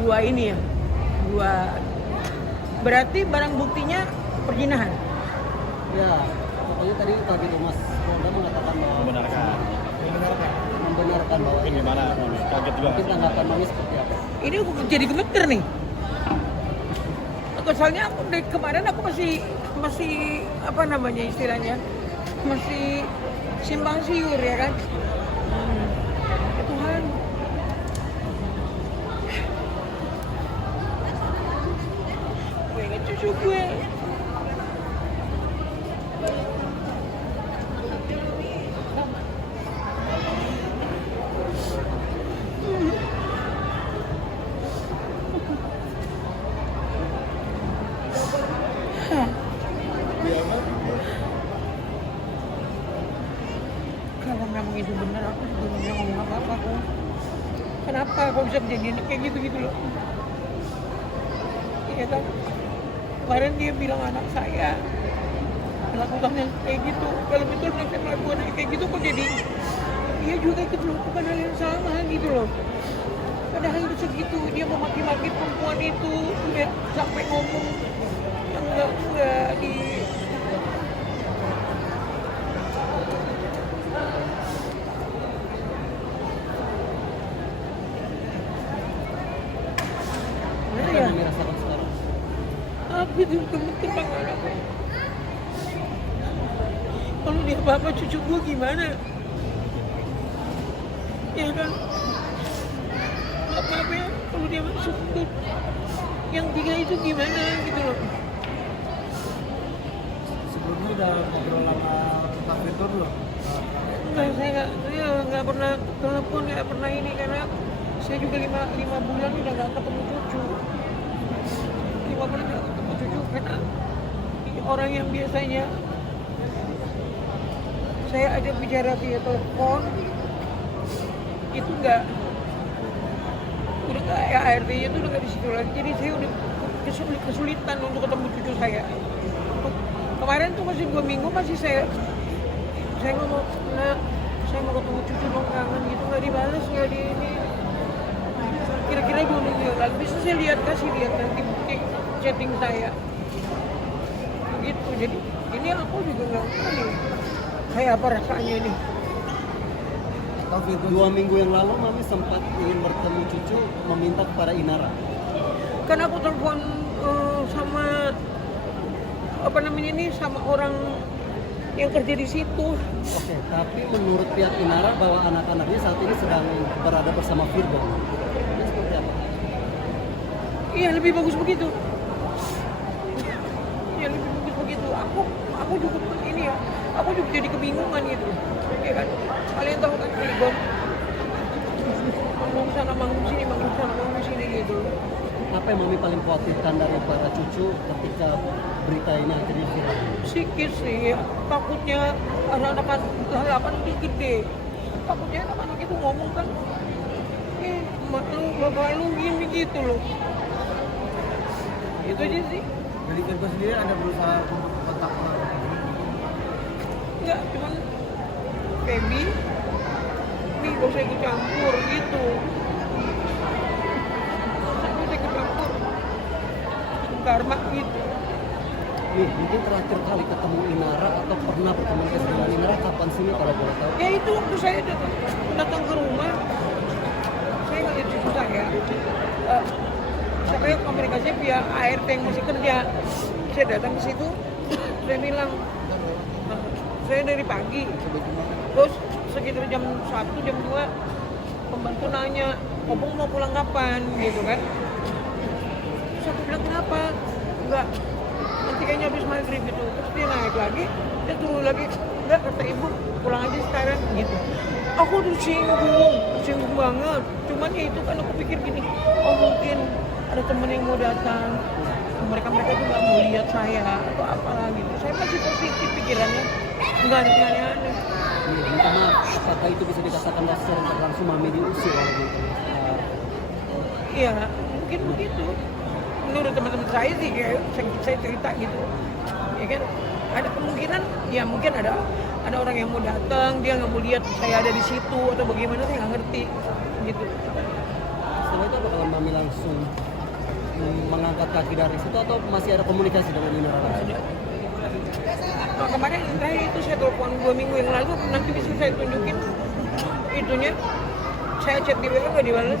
dua ini ya, dua berarti barang buktinya perzinahan. Ya, pokoknya tadi Kabid Humas Polda mengatakan bahwa membenarkan bahwa Mungkin gimana? Kaget juga. mungkin tanggapan Mami seperti apa? Ini aku jadi gemeter nih. Soalnya aku dari kemarin aku masih apa namanya istilahnya, masih simpang siur ya kan. Ya Tuhan. Gue ingat cucu gue. Kalau memang itu benar, aku juga nggak bisa ngomong apa-apa kok. Kenapa kok bisa kejadian kayak gitu loh? Iya kan? Kemarin dia bilang anak saya melakukan yang kayak gitu. Kalau betul anak saya melakukan yang kayak gitu kok jadi dia juga ikut melakukan hal yang sama gitu loh. Padahal itu segitu dia memaki-maki perempuan itu, udah sampai ngomong yang enggak di Apa ya. yang Mami rasakan sekarang? Aku itu gemeter banget aku. Kalau dia apa-apa cucu gue gimana? Ya kan? Apa-apa ya, kalau dia masuk ke yang tiga itu gimana gitu loh. Sebelumnya udah ngobrol sama Pak Fitur belum? Enggak, saya nggak pernah telepon, nggak pernah ini karena saya juga lima bulan udah nggak ketemu cucu. 5 bulan nggak ketemu cucu karena orang yang biasanya saya ada bicara via telepon itu nggak, udah nggak ya, ART-nya tuh udah nggak di situ lagi, jadi saya udah kesulitan untuk ketemu cucu saya. Kemarin tuh masih 2 minggu masih saya ngomong, nah saya mau ketemu cucu dong, kangen gitu, nggak dibalas, nggak di ini. Kira-kira 2 minggu yang lalu bisa saya kasih lihat nanti bukti chatting saya gitu. Jadi ini aku juga nggak tahu kayak apa rasanya ini. 2 minggu yang lalu Mami sempat ingin bertemu cucu, meminta kepada Inara. Kan aku telepon sama apa namanya ini, sama orang yang kerja di situ. Oke, tapi menurut pihak Inara bahwa anak-anaknya saat ini sedang berada bersama Virgo. Ini seperti apa? Iya, lebih bagus begitu. Iya, lebih bagus begitu. Aku juga ini ya, aku juga jadi kebingungan gitu. Ya kan, kalian tahu kan Virgon, manggung sana manggung sini, manggung sana manggung sini gitu. Apa yang Mami paling khawatirkan dari para cucu ketika berita ini akhirnya viral? Psikis sih, takutnya anak-anak harapan itu gede. Takutnya anak-anak itu ngomong kan, mak lu, bapak lu gini gitu loh. Itu aja sih. Dari Virgo sendiri ada berusaha untuk kontak Enggak, cuman Feby, nih gak usah ikut campur gitu. Gak usah ikut campur. Karma gitu. Nih, mungkin terakhir kali ketemu Inara atau pernah berkomunikasi dengan Inara kapan sih nih kalau boleh tahu? Ya itu waktu saya datang ke rumah, saya ngeliat cucu saya. Saya komunikasinya via ART yang masih kerja. Saya datang ke situ, saya bilang, saya dari pagi. Terus sekitar jam 1, jam 2, pembantu nanya, Opung mau pulang kapan gitu kan. Terus aku bilang, kenapa? Enggak, nanti kayaknya habis maghrib gitu. Terus dia naik lagi, dia turun lagi, enggak, kata ibu pulang aja sekarang gitu. Aku tuh singgung banget. Cuman ya itu kan aku pikir gini, oh mungkin ada temen yang mau datang, mereka tuh nggak mau lihat saya atau apalah gitu. Saya masih positif pikirannya, nggak ada yang aneh-aneh. Minta maaf, apakah itu bisa dikatakan secara langsung Mami diusir oleh gitu? Iya, mungkin begitu. Menurut teman-teman saya sih, kayak saya cerita gitu, ya kan. Ada kemungkinan, ya mungkin ada orang yang mau datang, dia nggak mau lihat saya ada di situ atau bagaimana, saya nggak ngerti gitu. Setelah itu apa kalau Mami langsung mengangkat kaki dari situ atau masih ada komunikasi dengan Inara langsung? Nah, kemarin itu saya telepon 2 minggu yang lalu, nanti bisa saya tunjukin itunya. Saya chat di WA nggak dibalas.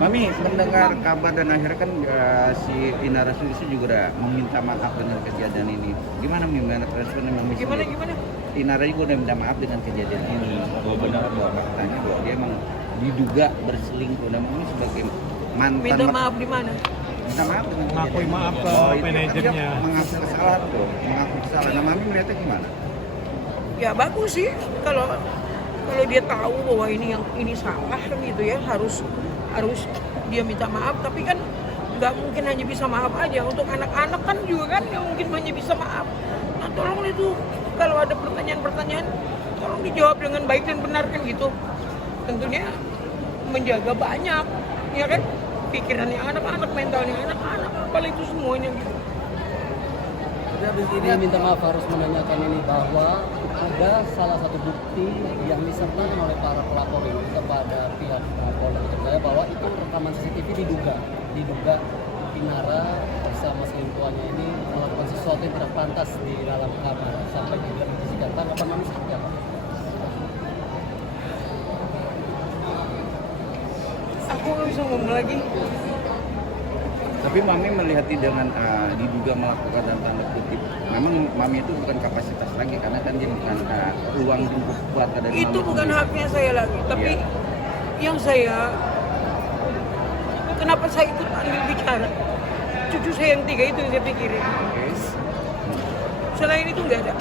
Mami, mendengar kabar dan akhirnya kan si Inara Susi juga udah meminta maaf dengan kejadian ini. Gimana Mami responnya Mami? Gimana? Inara juga udah minta maaf dengan kejadian ini. Benar bahwa katanya bahwa dia emang diduga berselingkuh. Dan Mami sebagai mantan. Minta maaf di mana? Minta maaf dengan Ngakui kejadian maaf ini. ke Oh, itu manajernya. dia mengaku kesalahan tuh, mengaku kesalahan. Nah Mami melihatnya gimana? Ya bagus sih kalau dia tahu bahwa ini salah kan gitu ya, harus dia minta maaf, tapi kan nggak mungkin hanya bisa maaf aja. Untuk anak-anak kan juga kan nggak mungkin hanya bisa maaf. Nah tolong itu kalau ada pertanyaan-pertanyaan tolong dijawab dengan baik dan benar kan gitu. Tentunya menjaga banyak ya kan, pikirannya anak-anak, mentalnya anak-anak, apalagi itu semuanya gitu. Jadi habis ini dia minta maaf harus menanyakan ini bahwa ada salah satu bukti yang disertakan oleh para pelapor ini kepada pihak Polda Metro Jaya bahwa itu rekaman CCTV diduga Inara bersama selingkuhannya ini melakukan sesuatu yang tidak pantas di dalam kamar sampai tidak diizinkan. Tanggapan Mami seperti apa? Aku nggak bisa ngomong lagi. Tapi Mami melihat dengan diduga melakukan dalam tanda kutip. Memang Mami itu bukan kapasitas lagi karena kan dia bukan ruang lingkup keluarga dari Itu Mami bukan sendiri. haknya saya lagi, tapi Iya. yang kenapa saya ikut ambil bicara? Cucu saya yang 3 itu yang saya pikirin. Oke. Selain itu nggak ada.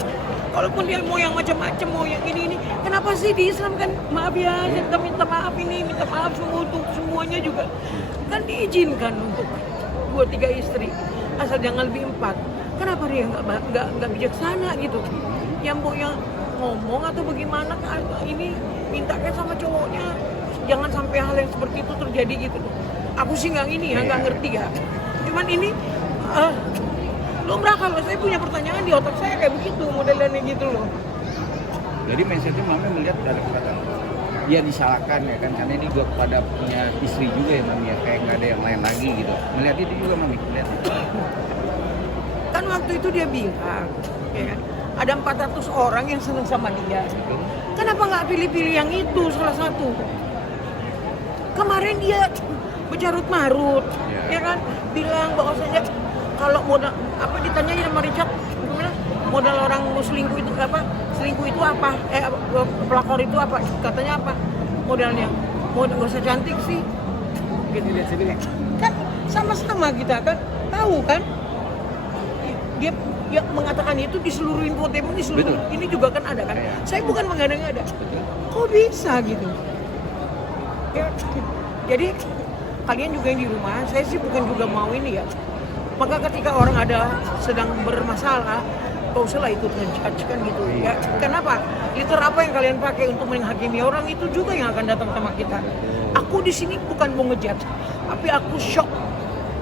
Kalaupun dia mau yang macam-macam, mau yang ini, kenapa sih di Islam kan maaf ya, kita minta maaf ini, minta maaf semua untuk semuanya juga kan diizinkan untuk 2-3 istri, asal jangan lebih 4. Kenapa dia nggak bijaksana gitu? Yang ngomong atau bagaimana kan ini mintakan sama cowoknya, jangan sampai hal yang seperti itu terjadi gitu. Aku sih nggak nggak ngerti ya. Cuman ini lumrah kalau saya punya pertanyaan di otak saya kayak begitu modelannya gitu loh. Jadi mindsetnya Mami melihat dari kata dia disalahkan ya kan karena dia juga pada punya istri juga ya Mami ya, kayak nggak ada yang lain lagi gitu. Melihat itu juga Mami melihat. Kan waktu itu dia bilang, ya kan, ada 400 orang yang seneng sama dia. Kenapa nggak pilih-pilih yang itu salah satu? Kemarin dia bercarut marut, ya kan, bilang bahwasanya kalau modal apa ditanyain sama Richard, gimana? Modal orang selingkuh itu apa? Selingkuh itu apa? Pelakor itu apa? Katanya apa? Modalnya? Modal nggak usah cantik sih. Gitu lihat sini kan sama-sama kita kan tahu kan? Dia mengatakan itu di seluruh infotainment, di seluruh Betul. ini juga kan ada kan. Ya. Saya bukan mengada-ngada. Kok bisa gitu? Ya, jadi kalian juga yang di rumah, saya sih bukan juga mau ini ya. Maka ketika orang ada sedang bermasalah, gak usah lah ikut ngejudge kan gitu ya. Kenapa? Filter apa yang kalian pakai untuk menghakimi orang itu juga yang akan datang sama kita. Aku di sini bukan mau ngejudge, tapi aku shock.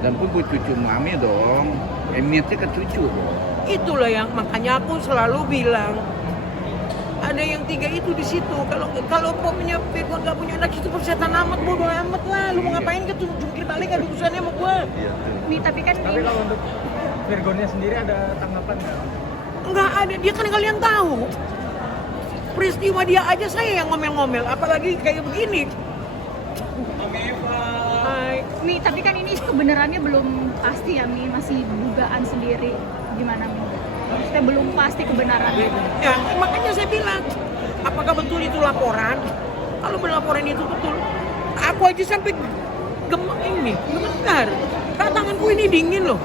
Dan pun buat cucu Mami dong, niatnya ke cucu. Itulah yang makanya aku selalu bilang ada yang 3 itu di situ. Kalau punya Virgon nggak punya anak itu persetan amat, bodoh amat lah. Lu mau ngapain ke jungkir balik ada urusannya sama gua? Nih, tapi kan Tapi kalau untuk Virgonnya sendiri ada tanggapan nggak? Nggak ada, dia kan kalian tahu. Peristiwa dia aja saya yang ngomel-ngomel, apalagi kayak begini. Hai. Mi, tapi kan ini kebenarannya belum pasti ya, Mi, masih dugaan sendiri. Gimana, Mi? Maksudnya belum pasti kebenarannya. Ya, makanya saya bilang, apakah betul itu laporan? Kalau laporan itu betul, aku aja sampai gemetar. Tanganku ini dingin loh.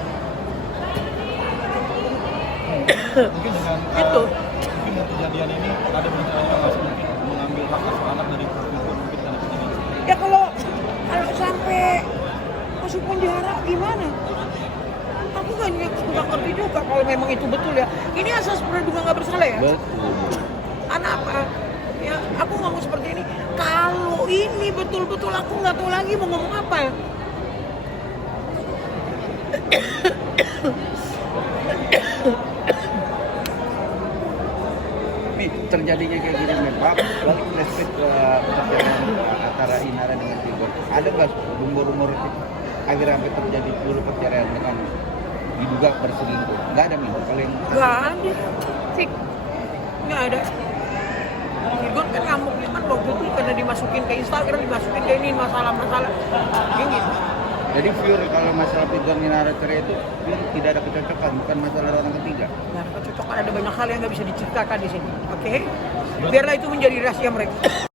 Mungkin dengan Itu. mungkin dengan kejadian ini ada bencana masih mungkin mengambil hak asuh anak dari Virgon mungkin karena ini. Ya kalau sampai masuk penjara gimana? Aku nggak ngerti juga kalau memang itu betul ya. Ini asas praduga nggak bersalah ya. Betul. Anak apa? Ya aku ngomong seperti ini. Kalau ini betul-betul aku nggak tahu lagi mau ngomong apa. Nih terjadinya kayak gini memang balik flashback ke kejadian antara Inara dengan Tigor. Ada nggak rumor-rumor akhir sampai terjadi dulu perceraian dengan diduga berselingkuh? Nggak ada nih. Kalau yang Nggak ada. Cik, Nggak ada. Tigor kan ngamuknya kan waktu itu karena dimasukin ke Instagram, dimasukin ke ini masalah-masalah kayak gitu. jadi pure kalau masalah Tigor Inara cerai itu tidak ada kecocokan, bukan masalah orang ketiga. Nah, kecocokan ada banyak hal yang nggak bisa diceritakan di sini. Oke? Biarlah itu menjadi rahasia mereka.